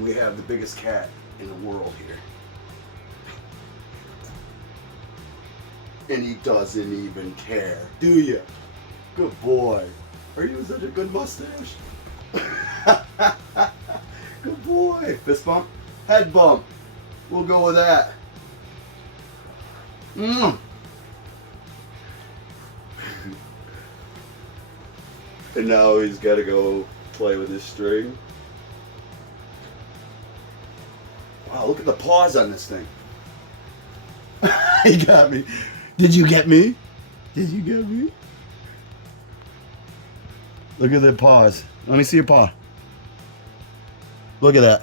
And we have the biggest cat in the world here. And he doesn't even care, do you? Good boy. Are you such a good mustache? Good boy. Fist bump? Head bump. We'll go with that. And now he's got to go play with his string. Wow, look at the paws on this thing. He got me. Did you get me? Did you get me? Look at the paws. Let me see your paw. Look at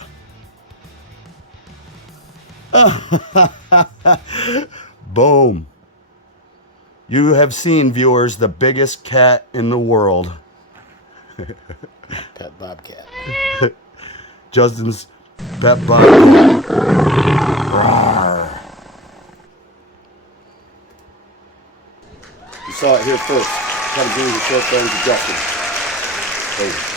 that. Boom. You have seen, viewers, the biggest cat in the world. Pet bobcat. Justin's pet bobcat. Rawr. You saw it here first. Come bring the short friends to Justin. Hey.